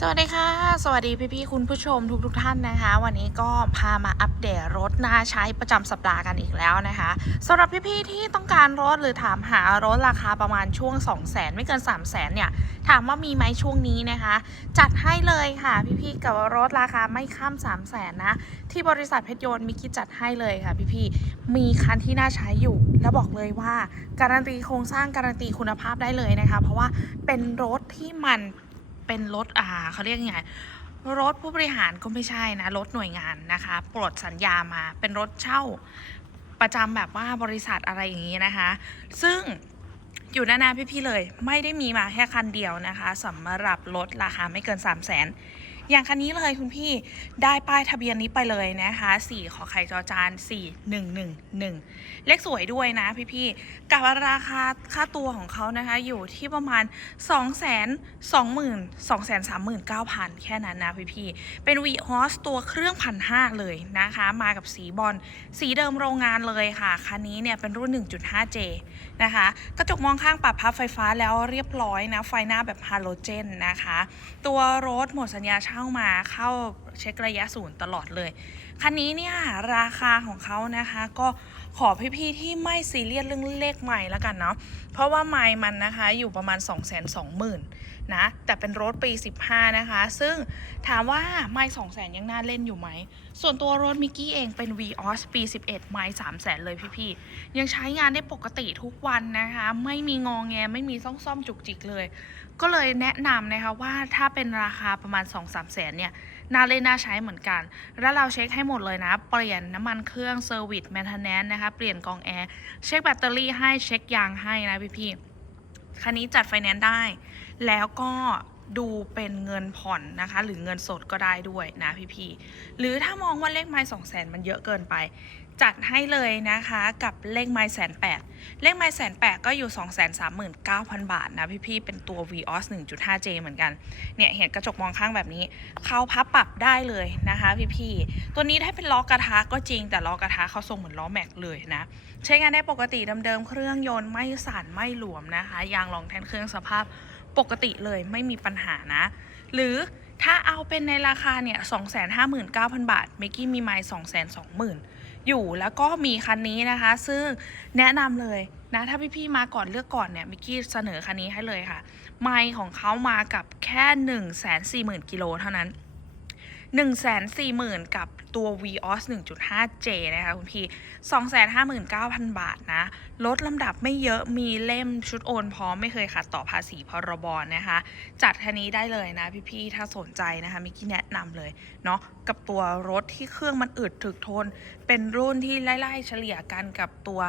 สวัสดีค่ะ สวัสดีพี่ๆคุณผู้ชมทุกๆทท่านนะคะ วันนี้ก็พามาอัปเดตรถน่าใช้ประจำสัปดาห์กันอีกแล้วนะคะสำหรับพี่ๆที่ต้องการรถหรือถามหารถราคาประมาณช่วง 2 0 0 0 0 0ไม่เกิน 3 0 0 0 0 0เนี่ยถามว่ามีไหมช่วงนี้นะคะ จัดให้เลยค่ะ พี่ๆกับรถราคาไม่ข้าม 3 0 0 0 0 0นะที่บริษัทเพชรยนต์มิกกี้จัดให้เลยค่ะ พี่ๆมีคันที่น่าใช้อยู่ แล้วบอกเลยว่าการันตีโครงสร้างการันตีคุณภาพได้เลยนะคะ เพราะว่าเป็นรถที่มัน เป็นรถอ่าเขาเรียกยังไงรถผู้บริหารก็ไม่ใช่นะรถหน่วยงานนะคะปลดสัญญามาเป็นรถเช่าประจำแบบว่าบริษัทอะไรอย่างนี้นะคะ ซึ่งอยู่หน้าๆพี่ๆเลย ไม่ได้มีมาแค่คันเดียวนะคะสำหรับรถราคาไม่เกิน 3 0 0 0 0น อย่างคันนี้เลยคุณพี่ได้ป้ายทะเบียนนี้ไปเลยนะคะ4ขอไข่จอจาน 4111 เลขสวยด้วยนะพี่ๆกับราคาค่าตัวของเขานะคะ อยู่ที่ประมาณ 2 2 0 0 0 0 2 3 9 0 0 0 แค่นั้นนะพี่ๆเป็น v ีออสตัวเครื่องพันห้าเลยนะคะ มากับสีบอลสีเดิมโรงงานเลยค่ะ คันนี้เนี่ยเป็นรุ่น 1.5J นะคะกระจกมองข้างปรับพับไฟฟ้าแล้วเรียบร้อยนะ ไฟหน้าแบบฮาโลเจนนะคะ ตัวรถหมดสัญญาเช่าามาเข้าเช็คระยะศูนย์ตลอดเลย คันนี้เนี่ยราคาของเขานะคะก็ ขอพี่ๆที่ไม่ซีเรียสเรื่องเลขใหม่แล้วกันเนาะเพราะว่าไมล์มันนะคะอยู่ประมาณ 2 2 0 0 0 0นะแต่เป็นรถปี 15 นะคะ ซึ่งถามว่าไมล์2 0 0 0 0ยังน่าเล่นอยู่ไหม ส่วนตัวรถมิกกี้เองเป็น v ีออสปี 11 ไมล์3 0 0 0 0 เลยพี่ๆยังใช้งานได้ปกติทุกวันนะคะ ไม่มีงองแงไม่มีซ่องซ่อมจุกจิกเลย ก็เลยแนะนำนะคะว่าถ้าเป็นราคาประมาณ 2 3 0 0 0 0เนี่ย น่าเล่นน่าใช้เหมือนกัน แล้วเราเช็คให้หมดเลยนะ เปลี่ยนน้ำมันเครื่องเซอร์วิสแมนเทนแนนนะคะ เปลี่ยนกองแอร์ เช็คแบตเตอรี่ให้ เช็คยางให้นะพี่พี่ๆคันนี้จัดไฟแนนซ์ได้ แล้วก็ ดูเป็นเงินผ่อนนะคะ หรือเงินสดก็ได้ด้วยนะพี่ๆหรือถ้ามองว่าเลขไม้สองแสนมันเยอะเกินไป จัดให้เลยนะคะกับเลขไม้แสนแปดเลขไม้แสนแปดก็อยู่ 2 3 9 0 0 0 บาทนะพี่พี่ๆเป็นตัว Vios 1.5J เหมือนกัน เนี่ยเห็นกระจกมองข้างแบบนี้ เขาพับปรับได้เลยนะคะพี่ๆตัวนี้ถ้าเป็นล้อกระทะก็จริงแต่ล้อกระทะเขาทรงเหมือนล้อแม็กเลยนะ ใช้งานได้ปกติเดิมๆเครื่องยนต์ไม่สั่นไม่หลวมนะคะยางรองแทนเครื่องสภาพ ปกติเลยไม่มีปัญหานะ หรือถ้าเอาเป็นในราคาเนี่ย 259,000 บาทเมกกี้มีไมล์220,000 อยู่แล้วก็มีคันนี้นะคะ ซึ่งแนะนำเลยนะ ถ้าพี่ๆมาก่อนเลือกก่อนเนี่ยมิกกี้เสนอคันนี้ให้เลยค่ะ ไมล์ของเขามากับแค่ 1 4 0 0 0 0กิโลเท่านั้น 1 4 0 0 0 0 กับตัว Vios 1.5J นะคะคุณพี่ 259,000 บาทนะ ลดลำดับไม่เยอะมีเล่มชุดโอนพร้อมไม่เคยขัดต่อภาษีพรบนะคะ จัดคันนี้ได้เลยนะพี่ๆ ถ้าสนใจนะคะมิกกี้แนะนำเลยเนาะกับตัวรถที่เครื่องมันอึดถึกทน เป็นรุ่นที่ไล่ๆเฉลี่ยกันกับตัว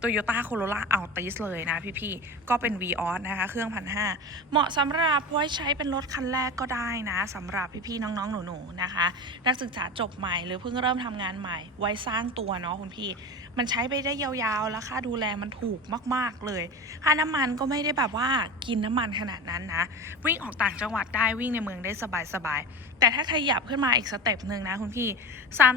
โตโยต้าโคโรล่าอัลติสเลยนะพี่ๆ ก็เป็น v ีออนะคะ เครื่องพันห้าเหมาะสำหรับไว้ใช้เป็นรถคันแรกก็ได้นะสำหรับพี่ๆ น้องๆ หนูๆ นะคะ นักศึกษาจบใหม่หรือเพิ่งเริ่มทำงานใหม่ ไว้สร้างตัวเนาะคุณพี่มันใช้ไปได้ยาวๆ แล้วค่าดูแลมันถูกมากๆเลย ค่าน้ำมันก็ไม่ได้แบบว่ากินน้ำมันขนาดนั้นนะ วิ่งออกต่างจังหวัดได้วิ่งในเมืองได้สบายๆ แต่ถ้าขยับขึ้นมาอีกสเต็ปหนึ่งนะคุณพี่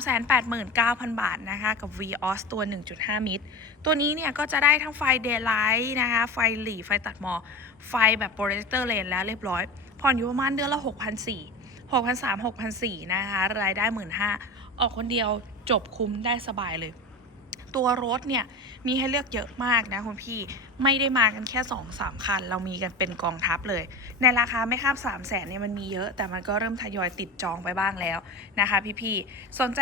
389,000 บาทนะคะ กับ Vios ตัว 1.5 มิตร ตัวนี้เนี่ยก็จะได้ทั้งไฟเดย์ไลท์นะคะ ไฟหลีไฟตัดหมอ ไฟแบบโปรเจคเตอร์เลนแล้วเรียบร้อย ผ่อนอยู่ประมาณเดือนละ 6,400 6,300 6,400นะคะ รายได้ 15,000ออกคนเดียวจบคุ้มได้สบายเลย ตัวรถเนี่ยมีให้เลือกเยอะมากนะคุณพี่ไม่ได้มากันแค่2 3คัน เรามีกันเป็นกองทัพเลย ในราคาไม่ข้าม3 0 0แสนเนี่ยมันมีเยอะ แต่มันก็เริ่มทยอยติดจองไปบ้างแล้วนะคะพี่ๆสนใจ